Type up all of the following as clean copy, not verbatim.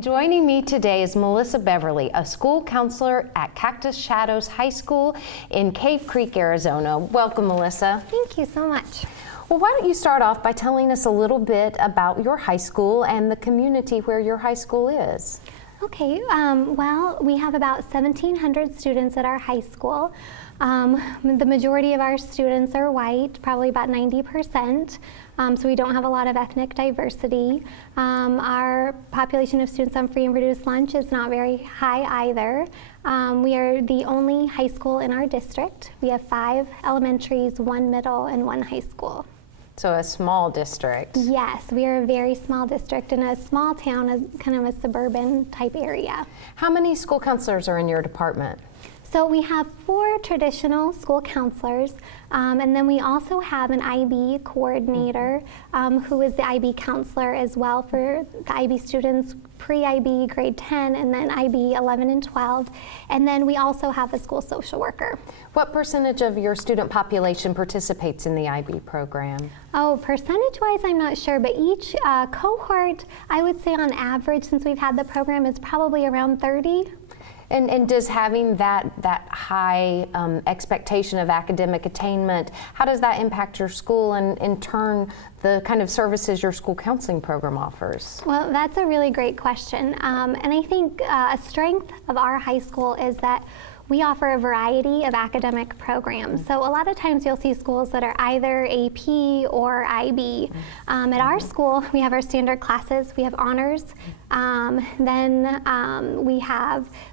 Joining me today is Melissa Beverly, a school counselor at Cactus Shadows High School in Cave Creek, Arizona. Welcome, Melissa. Thank you so much. Well, why don't you start off by telling us a little bit about your high school and the community where your high school is. Okay, well, we have about 1,700 students at our high school. The majority of our students are white, probably about 90%, so we don't have a lot of ethnic diversity. Our population of students on free and reduced lunch is not very high either. We are the only high school in our district. We have 5 elementaries, 1 middle, and 1 high school. So a small district. Yes, we are a very small district in a small town, kind of a suburban type area. How many school counselors are in your department? So we have 4 traditional school counselors, and then we also have an IB coordinator who is the IB counselor as well for the IB students, pre-IB grade 10, and then IB 11 and 12. And then we also have a school social worker. What percentage of your student population participates in the IB program? Oh, percentage-wise, I'm not sure, but each cohort, I would say on average, since we've had the program, is probably around 30. And does having that high expectation of academic attainment, how does that impact your school and in turn the kind of services your school counseling program offers? Well, that's a really great question. And I think a strength of our high school is that we offer a variety of academic programs. So a lot of times you'll see schools that are either AP or IB. At our school, we have our standard classes, we have honors, then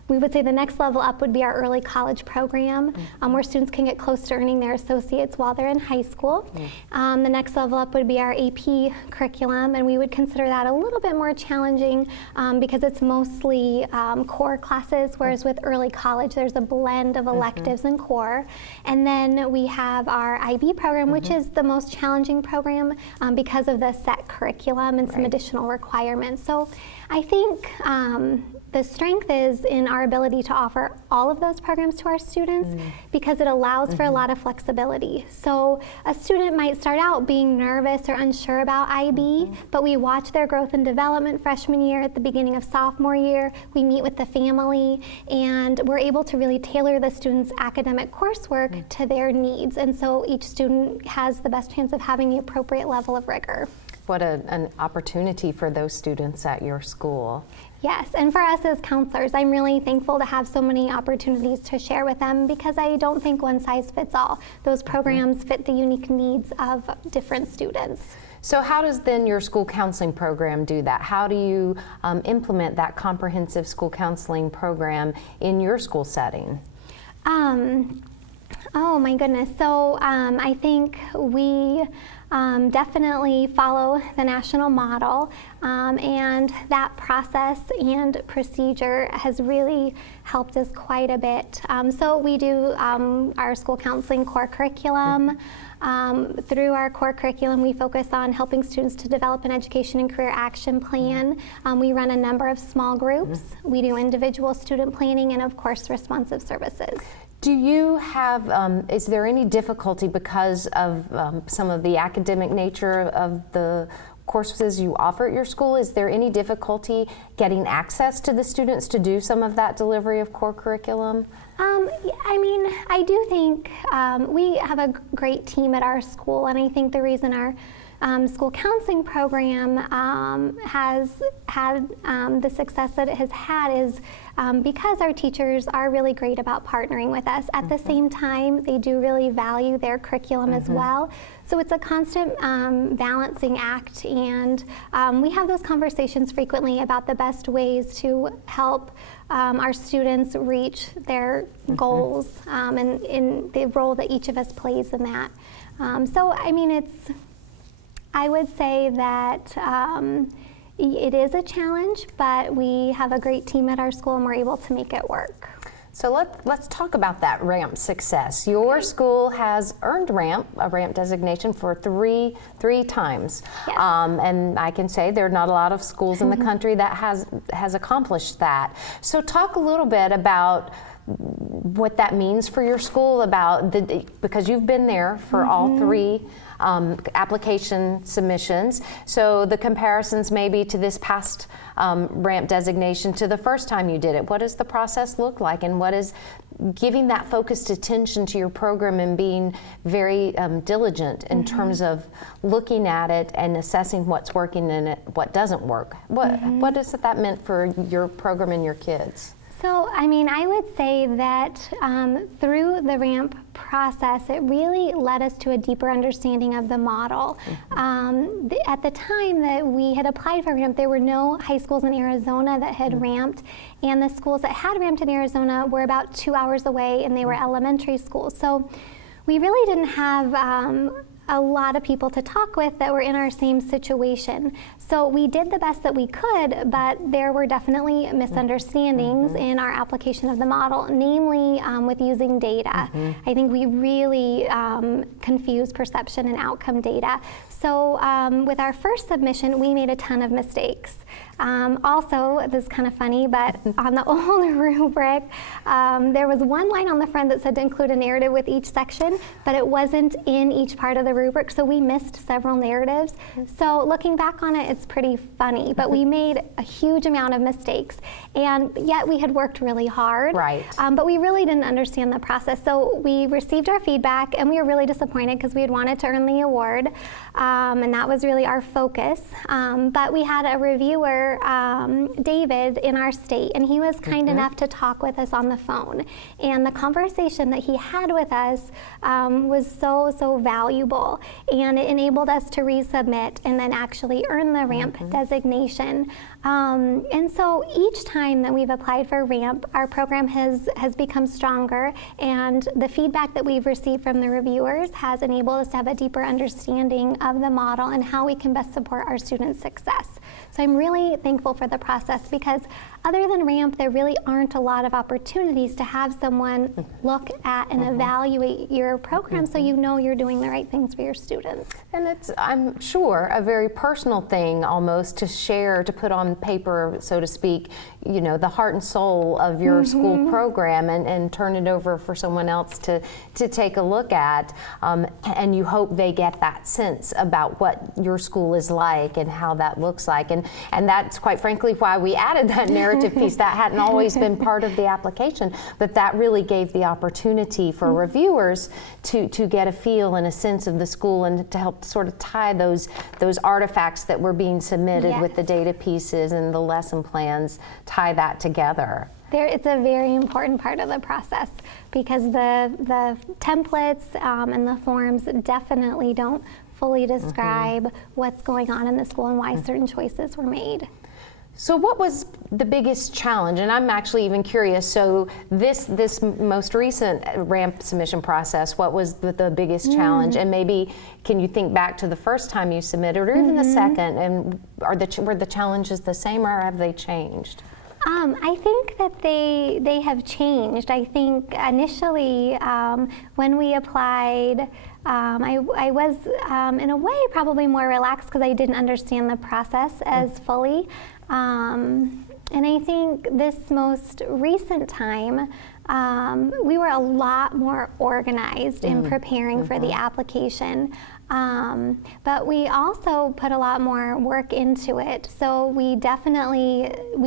we would say the next level up would be our early college program, where students can get close to earning their associates while they're in high school. The next level up would be our AP curriculum, and we would consider that a little bit more challenging because it's mostly core classes, whereas with early college there's a blend of electives and core. And then we have our IB program, which is the most challenging program because of the set curriculum and some additional requirements. So I think the strength is in our ability to offer all of those programs to our students because it allows for a lot of flexibility. So a student might start out being nervous or unsure about IB, but we watch their growth and development freshman year, at the beginning of sophomore year. We meet with the family, and we're able to really tailor the student's academic coursework to their needs. And so each student has the best chance of having the appropriate level of rigor. What an opportunity for those students at your school. Yes, and for us as counselors, I'm really thankful to have so many opportunities to share with them because I don't think one size fits all. Those programs fit the unique needs of different students. So how does then your school counseling program do that? How do you implement that comprehensive school counseling program in your school setting? Oh my goodness, so I think we definitely follow the national model, and that process and procedure has really helped us quite a bit. So we do our school counseling core curriculum. Through our core curriculum, we focus on helping students to develop an education and career action plan. We run a number of small groups. We do individual student planning and, of course, responsive services. Do you have, is there any difficulty because of some of the academic nature of the courses you offer at your school? Is there any difficulty getting access to the students to do some of that delivery of core curriculum? I mean, I do think we have a great team at our school, and I think the reason our school counseling program has had the success that it has had is because our teachers are really great about partnering with us. At the same time, they do really value their curriculum as well. So it's a constant balancing act, and we have those conversations frequently about the best ways to help our students reach their goals and in the role that each of us plays in that. So I mean, I would say that it is a challenge, but we have a great team at our school and we're able to make it work. So let's talk about that RAMP success. Your school has earned a RAMP designation for three times. Yes. And I can say there are not a lot of schools in the country that has accomplished that. So talk a little bit about what that means for your school about because you've been there for all three application submissions. So the comparisons maybe to this past ramp designation to the first time you did it. What does the process look like, and what is giving that focused attention to your program and being very diligent in terms of looking at it and assessing what's working and what doesn't work? What is it that meant for your program and your kids? So, I mean, I would say that through the ramp process, it really led us to a deeper understanding of the model. At the time that we had applied for ramp, there were no high schools in Arizona that had ramped, and the schools that had ramped in Arizona were about 2 hours away, and they were elementary schools. So we really didn't have a lot of people to talk with that were in our same situation. So we did the best that we could, but there were definitely misunderstandings in our application of the model, namely with using data. I think we really confused perception and outcome data. So with our first submission, we made a ton of mistakes. Also, this is kind of funny, but on the old rubric, there was one line on the front that said to include a narrative with each section, but it wasn't in each part of the rubric, so we missed several narratives. So looking back on it, it's pretty funny, but we made a huge amount of mistakes, and yet we had worked really hard. Right. But we really didn't understand the process. So we received our feedback, and we were really disappointed because we had wanted to earn the award, and that was really our focus. But we had a reviewer, David, in our state, and he was kind enough to talk with us on the phone. And the conversation that he had with us was so valuable, and it enabled us to resubmit and then actually earn the ramp designation. And so each time that we've applied for ramp, our program has become stronger, and the feedback that we've received from the reviewers has enabled us to have a deeper understanding of the model and how we can best support our students' success. So I'm really thankful for the process, because other than ramp, there really aren't a lot of opportunities to have someone look at and evaluate your program so you know you're doing the right things for your students. And it's, I'm sure, a very personal thing almost to share, to put on paper, so to speak, you know, the heart and soul of your school program and turn it over for someone else to take a look at. And you hope they get that sense about what your school is like and how that looks like. And that's quite frankly why we added that narrative piece. That hadn't always been part of the application, but that really gave the opportunity for reviewers to get a feel and a sense of the school, and to help sort of tie those artifacts that were being submitted with the data pieces and the lesson plans, tie that together. It's a very important part of the process, because the templates and the forms definitely don't fully describe what's going on in the school and why certain choices were made. So what was the biggest challenge? And I'm actually even curious, so this most recent ramp submission process, what was the biggest challenge? And maybe can you think back to the first time you submitted, or even the second, and were the challenges the same, or have they changed? I think that they have changed. I think initially when we applied, I was in a way probably more relaxed because I didn't understand the process as fully. And I think this most recent time, we were a lot more organized in preparing for the application. But we also put a lot more work into it. So we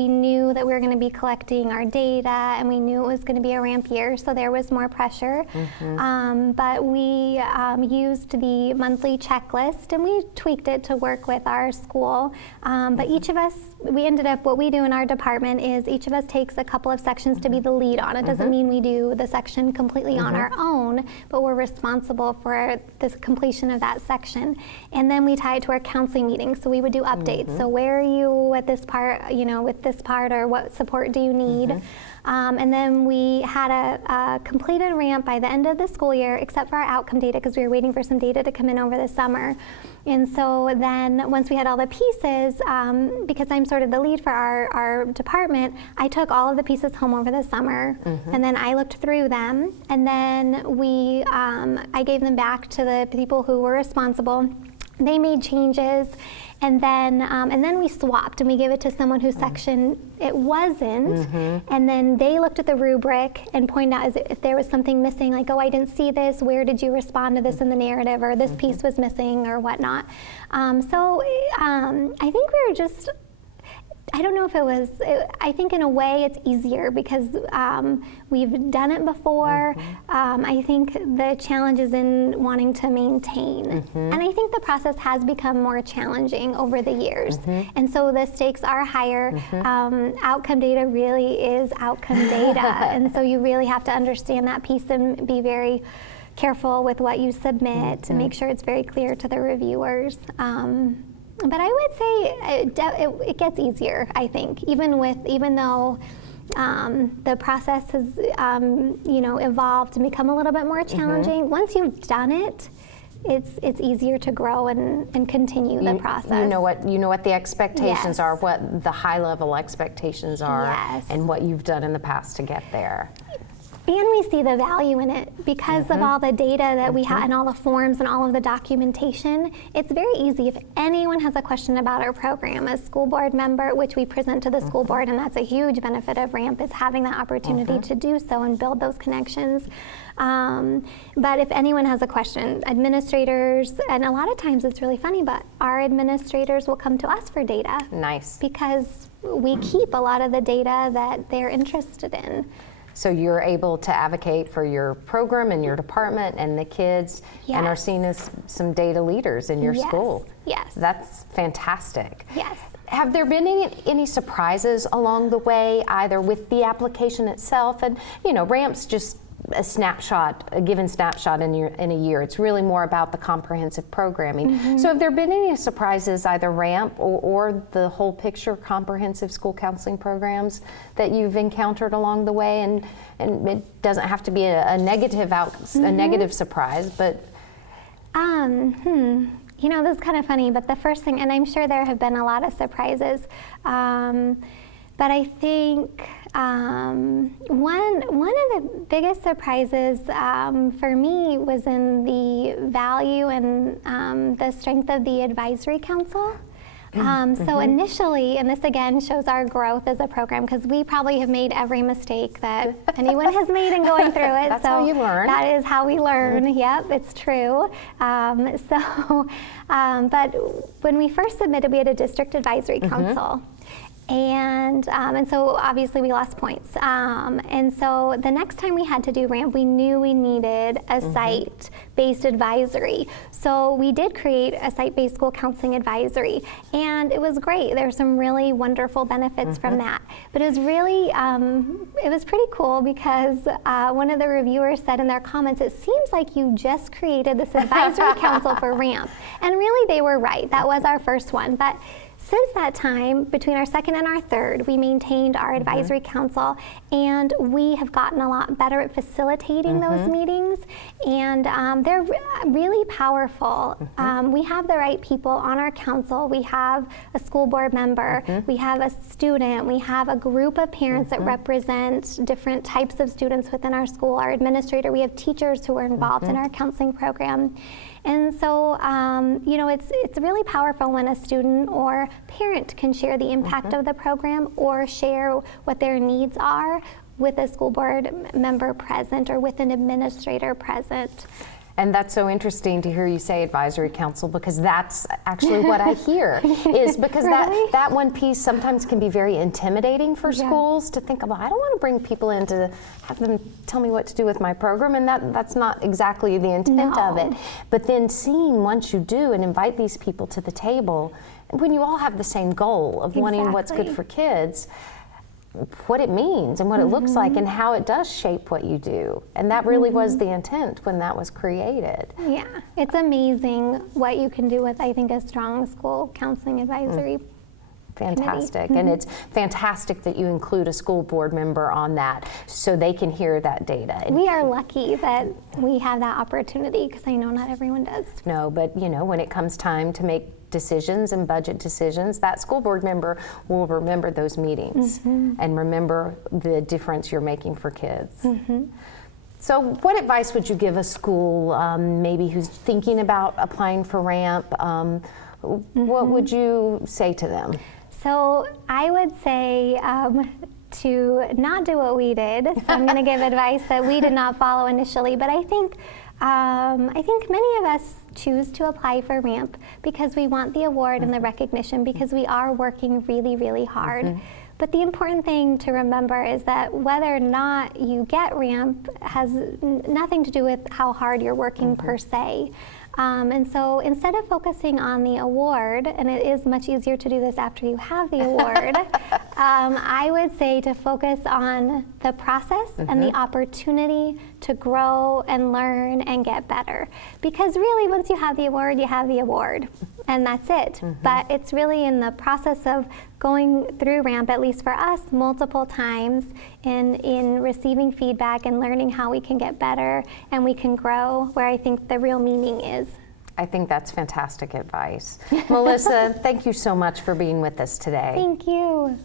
knew that we were going to be collecting our data, and we knew it was going to be a ramp year, so there was more pressure. But we used the monthly checklist, and we tweaked it to work with our school. But each of us, what we do in our department is each of us takes a couple of sections to be the lead on. It doesn't mean we do the section completely on our own, but we're responsible for the completion of that section. And then we tie it to our counseling meetings. So we would do updates. So where are you at this part, with this part, or what support do you need? And then we had a completed ramp by the end of the school year, except for our outcome data, because we were waiting for some data to come in over the summer. And so then once we had all the pieces, because I'm sort of the lead for our department, I took all of the pieces home over the summer, and then I looked through them, and then I gave them back to the people who were responsible they made changes, and then we swapped and we gave it to someone whose section it wasn't, and then they looked at the rubric and pointed out if there was something missing, like, oh, I didn't see this, where did you respond to this in the narrative, or this piece was missing or whatnot. I think we were just, I don't know if it was, I think in a way it's easier because we've done it before. I think the challenge is in wanting to maintain. And I think the process has become more challenging over the years. And so the stakes are higher. Outcome data really is outcome data. And so you really have to understand that piece and be very careful with what you submit to make sure it's very clear to the reviewers. But I would say it gets easier, I think, even though the process has evolved and become a little bit more challenging. Once you've done it, it's easier to grow and continue the process. You know what the expectations are, what the high level expectations are, and what you've done in the past to get there. And we see the value in it because of all the data that we have and all the forms and all of the documentation. It's very easy. If anyone has a question about our program, a school board member, which we present to the school board, and that's a huge benefit of RAMP, is having that opportunity to do so and build those connections. But if anyone has a question, administrators, and a lot of times it's really funny, but our administrators will come to us for data. Nice. Because we keep a lot of the data that they're interested in. So you're able to advocate for your program and your department and the kids, and are seen as some data leaders in your school. Yes. That's fantastic. Yes. Have there been any surprises along the way, either with the application itself, and RAMP's just a given snapshot in a year. It's really more about the comprehensive programming. So have there been any surprises, either RAMP or the whole picture comprehensive school counseling programs that you've encountered along the way? And it doesn't have to be a negative surprise, but this is kind of funny, but the first thing, and I'm sure there have been a lot of surprises, but I think one of the biggest surprises for me was in the value and the strength of the advisory council. So initially, and this again shows our growth as a program, because we probably have made every mistake that anyone has made in going through it. That's how you learn. That is how we learn. Yep, it's true. But when we first submitted, we had a district advisory council. And so obviously we lost points. And so the next time we had to do RAMP, we knew we needed a site-based advisory. So we did create a site-based school counseling advisory, and it was great. There were some really wonderful benefits from that. But it was really, it was pretty cool because one of the reviewers said in their comments, it seems like you just created this advisory council for RAMP. And really they were right. That was our first one. But since that time, between our second and our third, we maintained our advisory council, and we have gotten a lot better at facilitating those meetings, and they're really powerful. We have the right people on our council. We have a school board member, we have a student, we have a group of parents that represent different types of students within our school, our administrator, we have teachers who are involved in our counseling program. And so, it's really powerful when a student or parent can share the impact of the program or share what their needs are with a school board member present or with an administrator present. And that's so interesting to hear you say advisory council, because that's actually what I hear, is because Really? that one piece sometimes can be very intimidating for schools to think about. I don't want to bring people in to have them tell me what to do with my program, and that's not exactly the intent of it. But then seeing, once you do and invite these people to the table, when you all have the same goal of wanting what's good for kids, what it means and what it looks like and how it does shape what you do. And that really was the intent when that was created. Yeah, it's amazing what you can do with, I think, a strong school counseling advisory Fantastic. And it's fantastic that you include a school board member on that so they can hear that data. We are lucky that we have that opportunity, because I know not everyone does. No, but when it comes time to make decisions and budget decisions, that school board member will remember those meetings and remember the difference you're making for kids. So what advice would you give a school maybe who's thinking about applying for RAMP? What would you say to them? So I would say to not do what we did. So I'm going to give advice that we did not follow initially, but I think many of us choose to apply for RAMP because we want the award and the recognition, because we are working really, really hard. But the important thing to remember is that whether or not you get RAMP has nothing to do with how hard you're working per se. And so instead of focusing on the award, and it is much easier to do this after you have the award, I would say to focus on the process and the opportunity to grow and learn and get better. Because really, once you have the award, you have the award, and that's it. But it's really in the process of going through RAMP, at least for us, multiple times in receiving feedback and learning how we can get better and we can grow, where I think the real meaning is. I think that's fantastic advice. Melissa, thank you so much for being with us today. Thank you.